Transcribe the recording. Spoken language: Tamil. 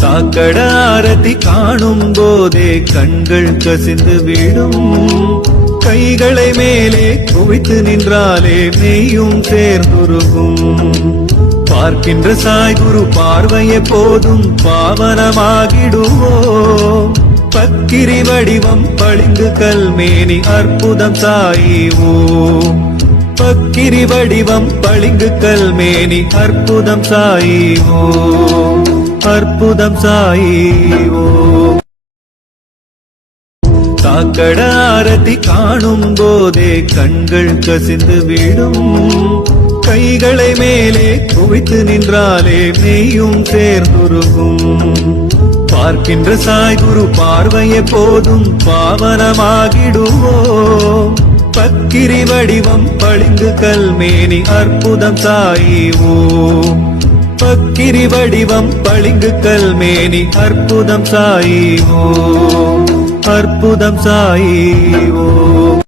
சாக்கட ஆரத்தி காணும் போதே கண்கள் கசிந்து விடும். கைகளை மேலே குவித்து நின்றாலே மெய்யும் சேர்ந்துருகும். பார்க்கின்ற சாய்குரு பார்வையை போதும் பாவனமாகிடுவோம். பக்கிரி வடிவம் பளிங்கு கல்மேனி அற்புதம் சாயிவோம். பக்கிரி வடிவம் பளிங்கு கல்மேனி அற்புதம் சாயிவோம். அற்புதம் சாயிவோம். சாக்கட ஆரத்தி காணும் போதே கண்கள் கசிந்து விடும். கைகளை மேலே குவித்து நின்றாலே மெய்யும் சேர்ந்துருகும். பார்க்கின்ற சாய்குரு பார்வையை போதும் பாவனமாகிடுவோம். பக்கிரி வடிவம் பளிங்கு கல்மேனி அற்புதம் சாயிவோம். பக்கிரி வடிவம் பளிங்கு கல்மேனி அற்புதம் சாயிவோம். அற்புதம் சாயிவோம்.